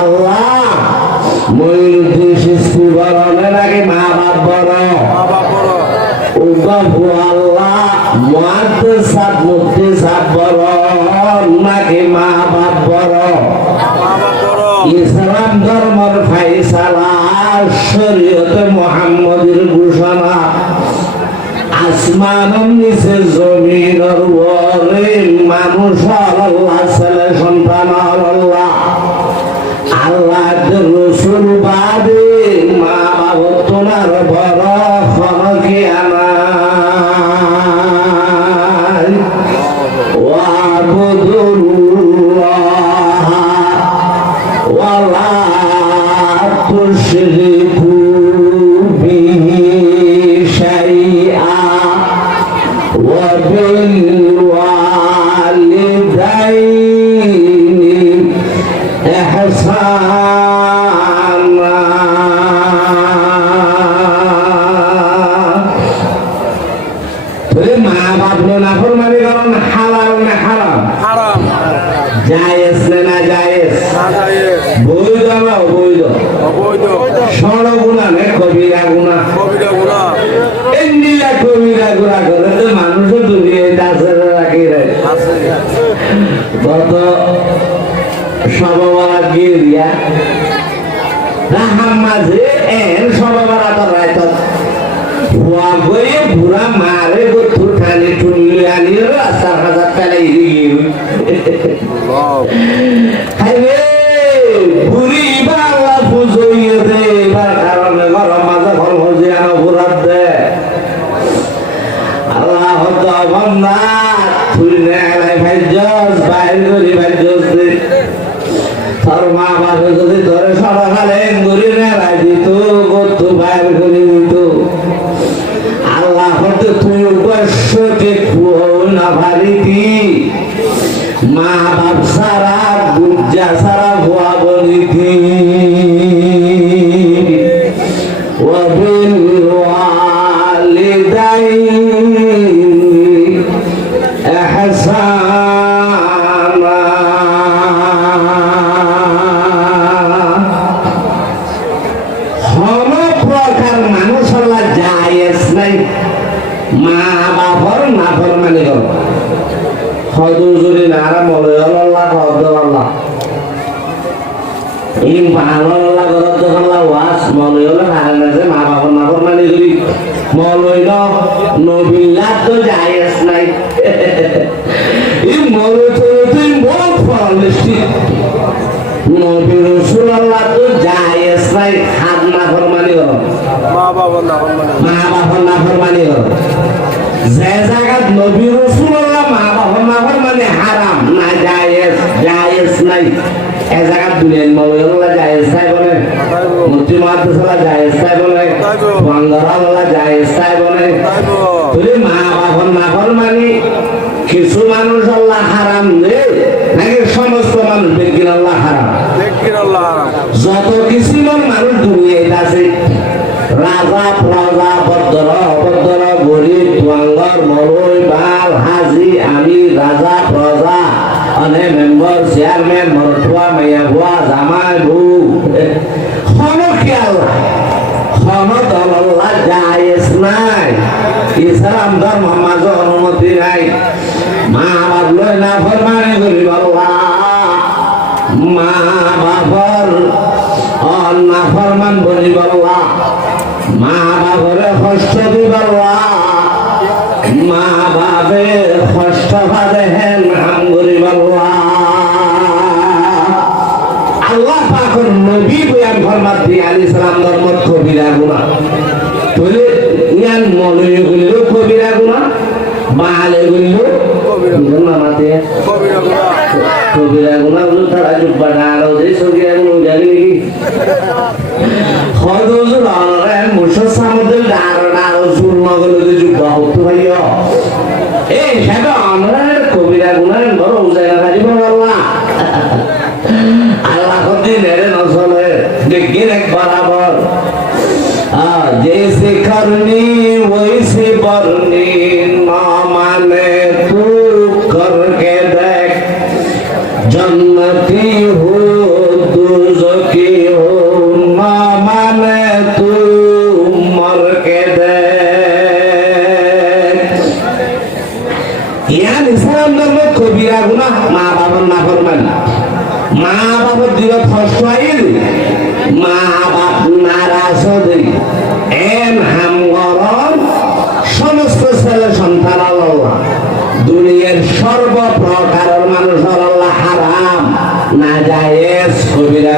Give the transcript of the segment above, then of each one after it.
আল্লাহ। ময়ূরী সৃষ্টি বরণে নাকি মা বাপ বাবা বড়। উগভু আল্লাহ মাদ সাত মুক্তি সাত বড়। নাকি মা বাপ বড়। ইসলাম ধর্মের ফাইসালা শরীয়তে মোহাম্মদের ঘোষণা। আসমানের নিচে জমিনের ওরে মানুষ জায়েজ না না জায়েজ? বৈধ না অবৈধ? সড় গুণা নে কবিরা গুণা। কবিতা গুণা। ইন্ডিয়া কবিরা গুণা করে তো মানুষ দুনিয়ায় দাসে রাখি রে? গত সববারা গিয়ে দিয়া রাহাম মাঝে এন সববারা তো রায়ত হুয়া গয়ে বুড়া মারে গো খানি টুনলি আনি রাস্তা হাজার পেলাই গিয়ে হাইরে বুড়ি casar. হাত না মা বাবা না মানে মা বাবার না ফরমানি হল যে জায়গাত নবী রসুল্লাহ মা বাবার না ফরমানি হারাম না জায়েজ জায়েজ নাই। এ জায়গাত দুনিয়ার মৌলানা জায়েজ নাই বলে। মুফতি মাদ্রাসা জায়েজ নাই বলে। বাঙ্গালা জায়েজ নাই বলে। তাইবো। তুই মা বাবার না ফরমানি কিছু মানুষ আল্লাহ হারাম দে নাকি সমস্ত মানুষ দেখকির আল্লাহ হারাম? যত কিছুমান মানুষ দুনিয়ায় আছে, রাজা, প্রজা, ভদ্র, অভদ্র, গরিব, দুয়াঙ্গর মরৈ বাল হাজি, আমি, রাজা, প্রজা, অনে মেম্বার, চেয়ারম্যান, মরঠুয়া মেয়া ভুয়া জামাই, বউ। হন খেয়াল হন দল্লা জায়েজ নাই। ইসলাম ধর্ম মাঝে অনুমতি নাই। মা বাপ লয় না ফরমানি করিব মা বাবার অন্না ফরমান বলি বাবা। মা বাবরে কষ্ট দিবাল্লা মা বাবে কষ্ট ভাবে হেন নাম করি বাবা। আল্লাহ পাকর নবী বয়ান ফরমাত দি আলী সালাম ধর্মত কবিরা গুণা। তলে ইয়ান মলয় গুলিল কবিরা গুণা বালে গুলিল কবিরা মাতে কবিরা গুণা। কবিরা গুনাহগুলো তারা জুব্বা না আলো যে সঙ্গে এগুলো জানি নাকি? হয়তো হুজুর আমরা মুসা সামদের ধারণা আলো চূর্ণগুলো যে জুব্বা হতো ভাইয়া। এই সেটা আমরা কবিরা গুনাহের বড় উজায় না থাকিব আল্লাহ। বরাবর। যে সে করনি ওই সে বরনি محمد في هو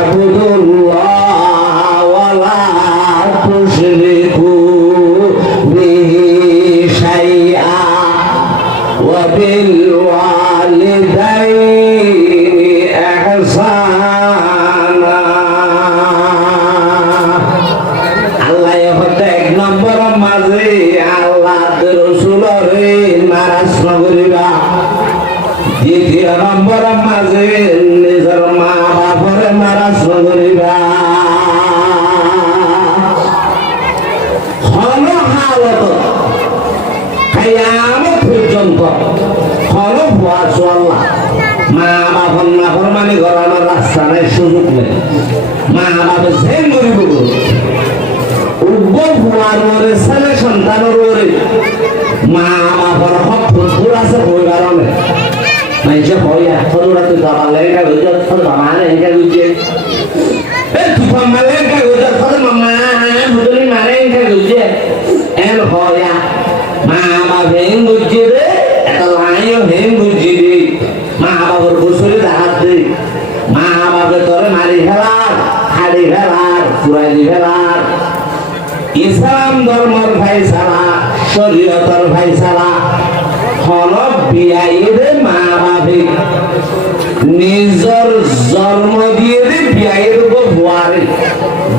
ওয়াহবুদুল্লাহ ভুয়া চল্লা মা বাপর নাফর মানে গড়ানোর রাস্তা নাই, সুযোগ নেই। মা বাপে সেম করিব উগ্র ভুয়ার মরে ছেলে সন্তানের মরে মা বাপর হক ফুল আছে বই কারণে মানুষে হইয়া সদুরা তুই বাবা লেখা হইছ তোর বাবা লেখা হইছে এ তুই মামা লেখা হইছ তোর মামা বুঝলি মারে লেখা হইছে এন হইয়া মা বাবা হেং বুঝছি রে একটা লাইও হেং বুঝছি রে মা বাবার বসরে দেখাত দে মা বাবা তোরে মারি ফেলার ইসলাম ধর্মর ফাইসালা শরীয়তর হল বিয়াইরে মা বাপে নিজর জন্ম দিয়ে দে বিয়াইর গো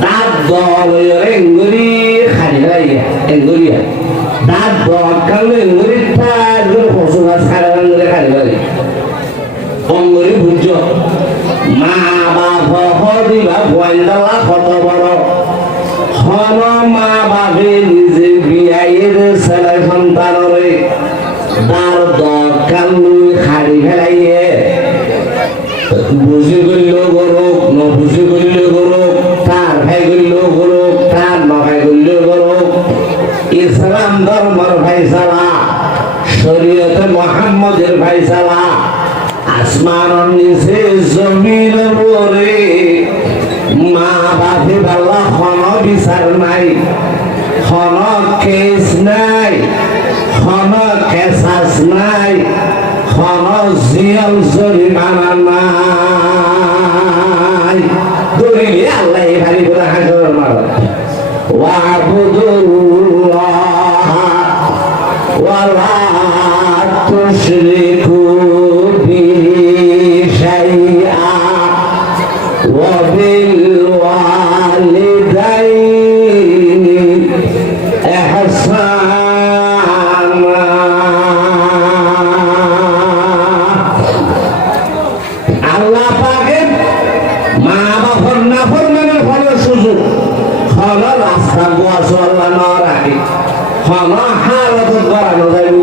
দাঁত দল এঙ্গুরি খালি লাইয়া এঙ্গুরিয়া দাঁত দল কালে এঙ্গুরি, তার গাছ খালি এঙ্গুরি খালি লাগে অঙ্গুরি বুঝ মা বাপ হদিবা বয়লা কত বড়। হন মা বাবে নিজে বিয়াইয়ের ছেলে সন্তানরে। তার দরকার খাড়ি ফেলাইয়ে। বুঝি আসমানের নিচে জমির উপরে মা বাপে বাল্লা হন বিচার নাই, হন কেস নাই, হন কেসাস নাই, হন জিয়াল জরিমানা ফল হালত করানো যাইব।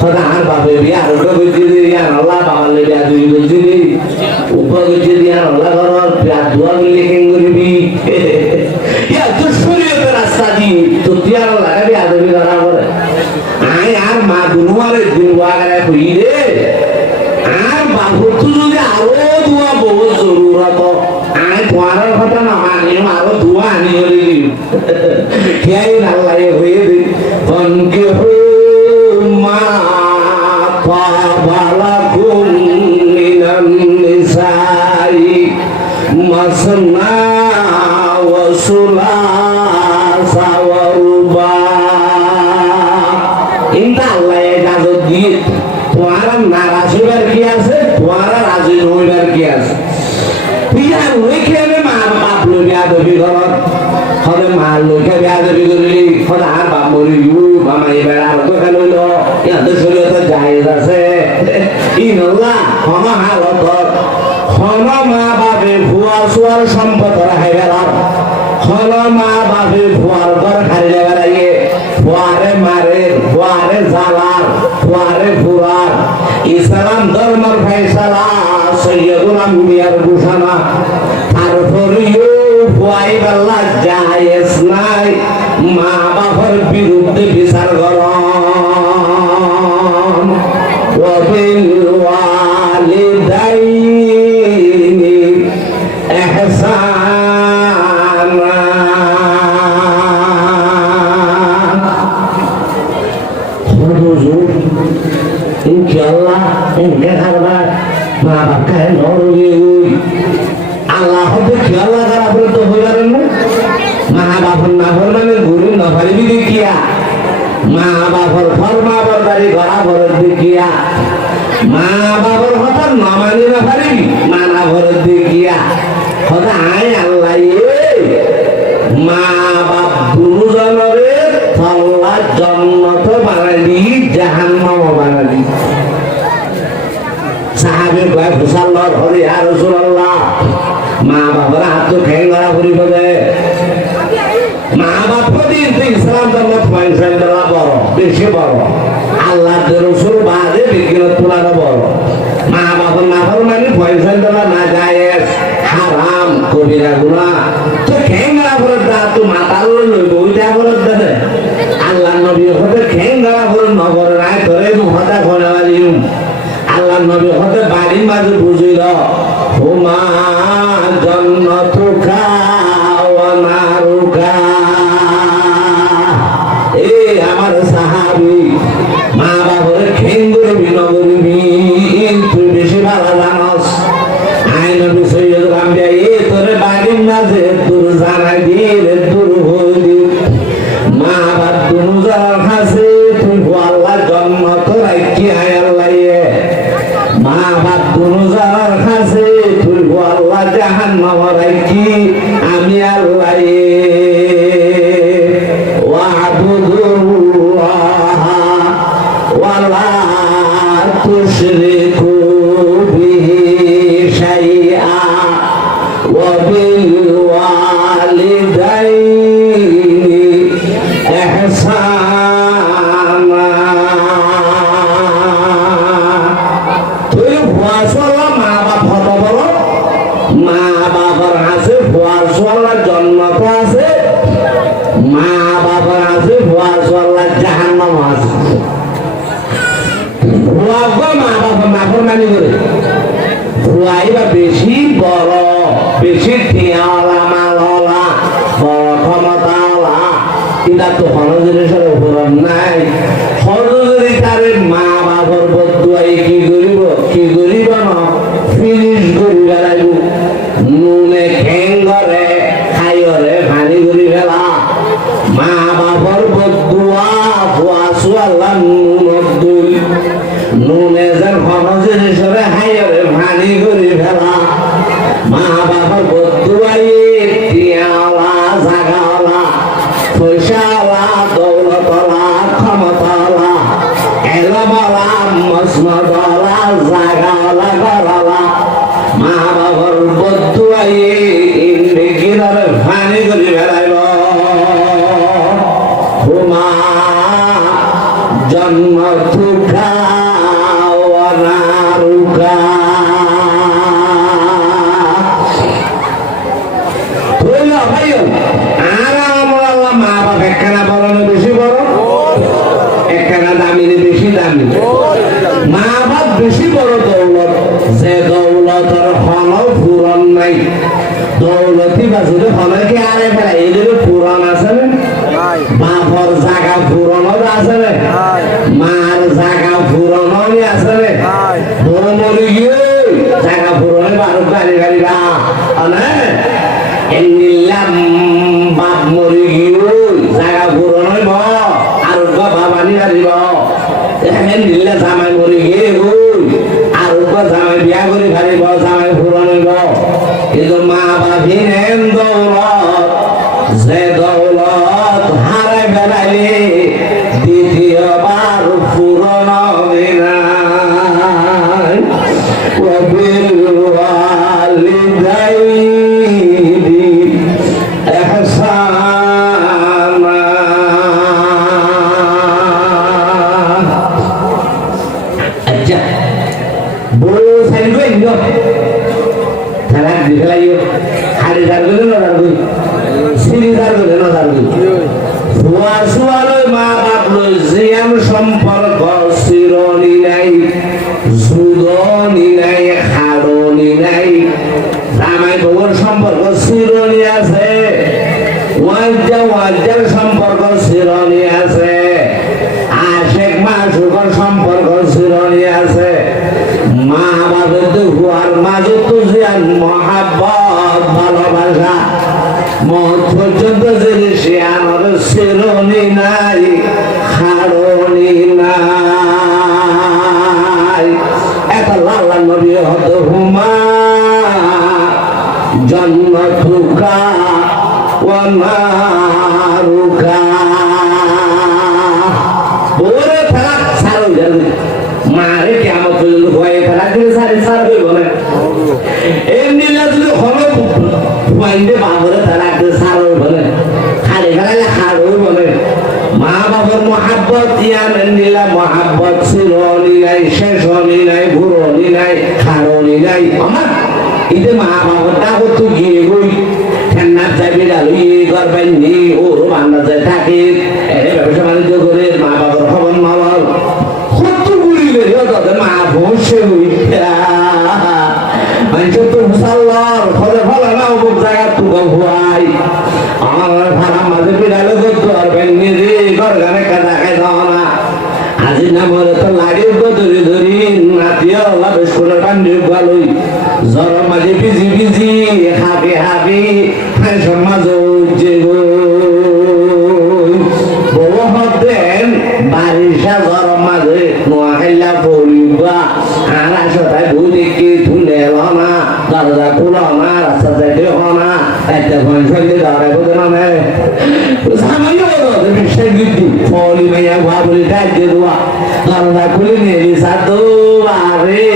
সদা আর বাপে বিয়া আর ওটা বুঝি দি আর আল্লাহ বাবালে বিয়া দুই বুঝি দি উপর বুঝি দি আর আল্লাহ দুয়া দি তো আর আল্লাহ বিয়া দেবি ধরা করে আয় আর মা দুনুয়ারে দুনুয়া করে কই বাবু তো যদি আরও দুয়া বহু জরুরত। আয় তোমার কথা না মানি আরও দুয়া আনি হলি খেয়াই আল্লাহ হয়ে দি অনকে মা পাবালাকুম সম্পদ রাখাই গেলাম হল মা বাপে ভুয়ার ঘর খাইলে বেড়াইয়ে ফুয়ারে মারে ফুয়ারে জালার ফুয়ারে ফুরার ইসলাম ধর্মের ফেসলা সৈয়দুল আম্বিয়ার ঘোষণা। তারপরেও ফুয়াই বেলা জায়েজ নাই। মা বাবার বিরুদ্ধে বিচার ইনশাআল্লাহ, এনকে খাবার মা বাপকে নরগে আল্লাহ হবে খেয়াল্লাহ করা বলে তো হইবারেন না মা বাপর না মানে ঘুরে না পারিবি দেখিয়া মা বাপর ফরমা বরদারি গড়া ভরত দেখিয়া মা বাপর কথা না মানি না পারিবি মা না দেখিয়া কথা আয় আল্লাহ মা ফুসাল্লার হরি আর রাসূলুল্লাহ। মা বাবার হাত খেয়ে গড়া করি বলে মা বাপ কিন্তু ইসলাম ধর্ম দেওয়া বড়, বেশি বড়। আল্লাহ রসুল বাদে বিজ্ঞান তোলানো বড়। মা বাবার না হল মানে পয়সা দেওয়া না যায় হারাম, কবিরা গুণা তো খেঙ্গা করে দা, তো মাতার লইব, ওইটা করে দেবে আল্লাহ নবী হতে খেঙ্গা করে নগর নাই তোরে হতা করে মারিম আল্লাহ নবী হতে বাড়ি মাঝে বুঝিল হুমা জন্ম তুখা আমার সাহাবি তো হন জিনিসের নাই। হন তার মা বাবার বদুয়াই কি করিব কি করিব না? ফিনিশ করি বেড়াইব। নুনে খেঙ্গরে খাইরে ভানি করি ফেলা মা বাবার বদুয়া ভুয়া সুয়াল্লা সিরনি আছে ওয়াজ্জা ওয়াজ্জার সম্পর্ক সিরন ওরে থালা সার হয়ে যাবে মারে কেমন পর্যন্ত ভয়ে থালা দিলে সারে সার হইব না এমনি না যদি হলো ফাইন্ডে বাবরে থালা দিলে সার হইব না খালি খালি হার হইব না মা বাবার মহাব্বত ইয়ামেন নিলা মহাব্বত, ছিল নাই, শেষ হলি নাই ভুরলি নাই খারলি নাই। আমার ইতে মা বাবাটা কত গিয়ে গই ঠান্ডার যাবি ডালুই ঘর বাইনি ওর বান্না যায় থাকে nasceu বলে ডাক দিয়ে দোয়া রান্না খুলে নিয়ে সাধু আরে